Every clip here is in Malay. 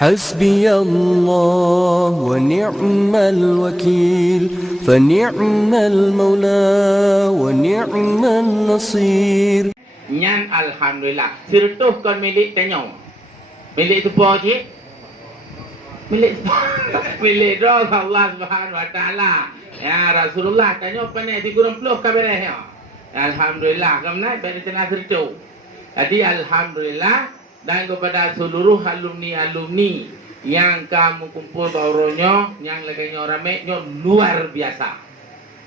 حسبي الله ونعم الوكيل فنعم المولى ونعم النصير. Nyan alhamdulillah. Sertuh kon milik tanya. Milik tu apa cik? Milik roh Allah Subhanahu wa taala. Ya Rasulullah tanya pandai 30 kabar ya. Alhamdulillah kemana pada tengah sertuh. Jadi alhamdulillah dan kepada seluruh alumni yang kamu kumpul bauronya yang lagi ramai luar biasa.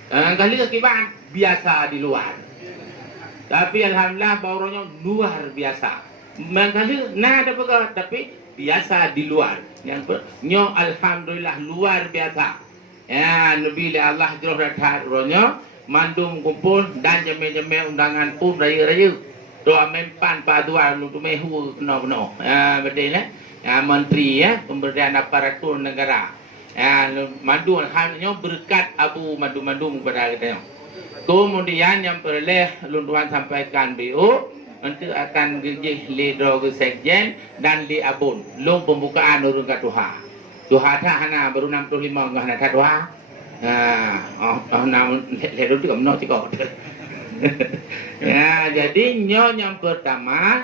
Kali akibat biasa di luar. Tapi alhamdulillah bauronya luar biasa. Mengkali nah ada apa tapi biasa di luar. Yang alhamdulillah luar biasa. Ya Nabi Allah jauh datang ronya mandum kumpul dan jeme-jeme undangan pun raya-raya. Doa mempan padua untuk mehu kena-kena. Betul lah. Menteri pemberdayaan aparatur negara. Madu alhamdulillah berkat Abu Madu kepada kita. Kemudian yang perleh lunduan sampaikan BO nanti akan gigih li droge sekjen dan li abun. Long pembukaan urung ka Tuha. Tuha tak hana baru 65 ngah nak Tuha. Nam ledo tu kamno tiko. Ya, jadi yang pertama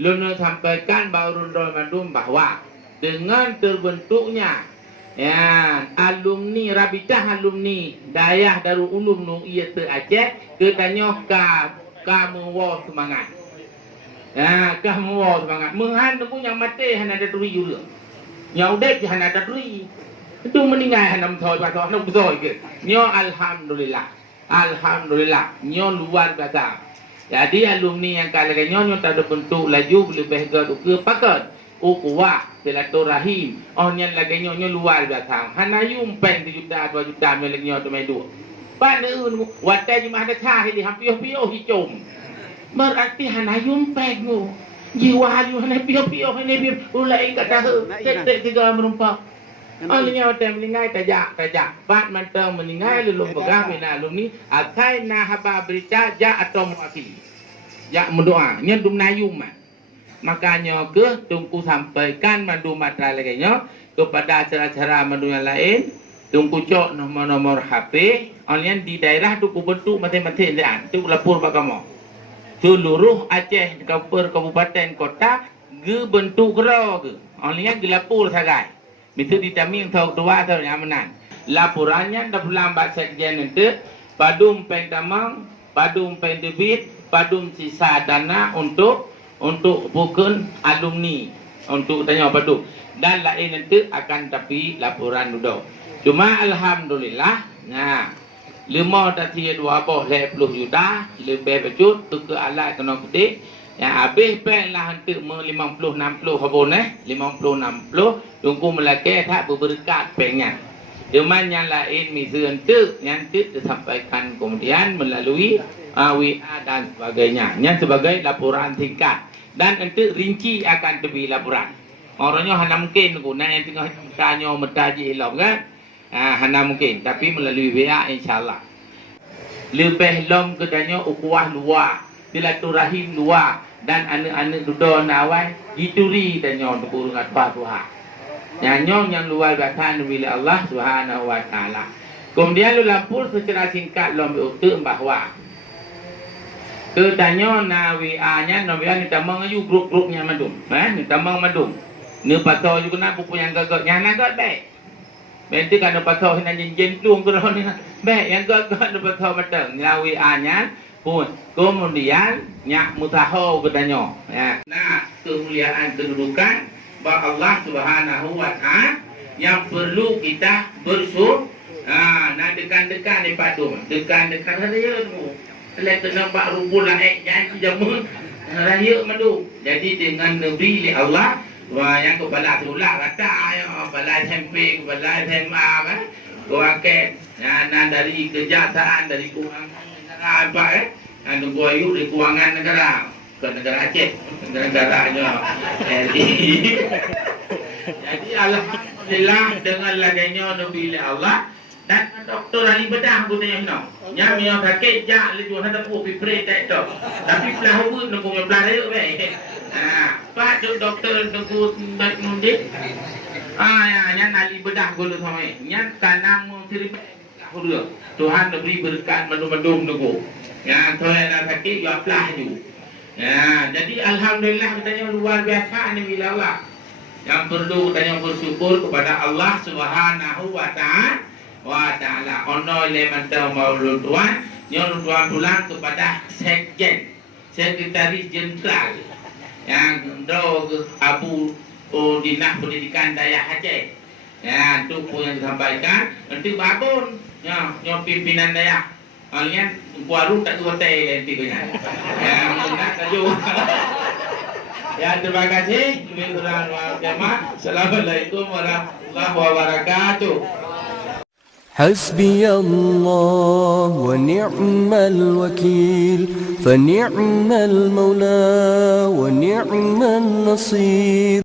Luna sampaikan baru Mandum bahwa dengan terbentuknya alumni Rabitah alumni Dayah Darul Ulum nu ia Aceh ketanya kamu wa semangat. Kamu wa semangat. Menghan tu yang mati hana ada duri juga. Yang udah hana ada duri. Itu meninggal hana mthoi pasal nak betul ke. Nyo alhamdulillah. Alhamdulillah, nyo luar biasa. Jadi alumni yang kali nyo tak ada bentuk laju lebih ke pakat. Ukuah, silaturahim. Nyan lagi nyo luar biasa. Hanayum pen 1 juta 2 juta lagi nyo tu mai dua. Pan eun watai jemaah ada cah di hampir-hampir hijau. Berarti hanayum pen tu. Jiwa you hanai pio-pio hanai pio ulai kat dah. Tek tiga merumpak. Alumni hotel meninggal tajak. Bat mantang meninggal lulus pegang mina alumni akai na haba berita ja atau muafili. Ja mendoa nya dum nayum. Makanya ke tungku sampaikan mandu matra lagi kepada acara-acara mandu yang lain. Tungku cok nomor HP. Alien di daerah tu ku bentuk masing-masing dan tu lapor pak kamu. Seluruh Aceh kabupaten kota ge bentuk kera ke. Alien gelapur sagai. Itu ditaming tahu dua atau nyamanan. Laporannya dah lambat sekjen itu padum pentamang, padum pendebit, padum sisa dana untuk bukan alumni untuk tanya padu dan lain itu akan tapi laporan dulu. Cuma alhamdulillah, nah 5 tadi 20 juta lebih becut ke alat kena ketik. Yang habis pen lah untuk 50-60 habon 50-60 tunggu melaki tak berberkat pennya. Cuma yang lain misalnya yang disampaikan kemudian melalui WA dan sebagainya. Yang sebagai laporan singkat dan nanti rinci akan tebi laporan. Orangnya hanya mungkin guna yang tengah tanya mentaji ilmu kan. Hanya mungkin tapi melalui WA insyaAllah. Lebih long kedanya ukuah luar. Silaturahim luar dan anak-anak duda nawai dituri dan nyon burung atwa Tuhan. Yang luar biasa bila Allah Subhanahu wa taala. Kemudian lu lampur secara singkat lu untuk bahwa ketanya na WA-nya na WA ni tamang ayu grup-grupnya madum. Ni tamang madum. Ni patau juga nak pupu yang gagak yang agak baik. Nanti kan patau hina jen plung tu ni. Baik yang gagak ni patau matang. Ni WA-nya pun kemudian nyak mutaho katanya nah kemuliaan kedudukan bahwa Allah Subhanahu wa taala yang perlu kita bersyukur nak dekan-dekan di padum dekan-dekan raya tu selai nampak rumput naik janji jamu raya madu jadi dengan negeri Allah yang kepala sulak kata kepala SMP kepala SMA kan kuaket nah dari kejaksaan dari keuangan apa anu boyu di keuangan negara ke negara Aceh negaranya jadi alhamdulillah dengan laganya Nabi Allah Dan doktor ahli bedah pun tanya no. Yang yang sakit jak le jual hada pu pipre tak tu. Tapi pelah pun nunggu yang pelah dia be. Pak doktor nunggu nak nundi. Ya, yang ahli bedah gulu sama. Yang tanam siri hulu. Tuhan beri berkat mendung-mendung nunggu. Ya, tuan dah sakit jual pelah tu. Ya, jadi alhamdulillah katanya luar biasa ni bila Allah. Yang perlu katanya bersyukur kepada Allah Subhanahu wa taala. Ono le mantau maulud tuan, nyon tuan tulang kepada sekretaris jenderal yang dog Abu Dinah Pendidikan Daya Aceh. Ya, itu pun yang disampaikan. Nanti babon, ya, nyon pimpinan daya. Kalian kuaru tak tua teh nanti punya. Ya, nak tahu. Ya, terima kasih. Assalamualaikum warahmatullahi wabarakatuh. حسبي الله ونعم الوكيل فنعم المولى ونعم النصير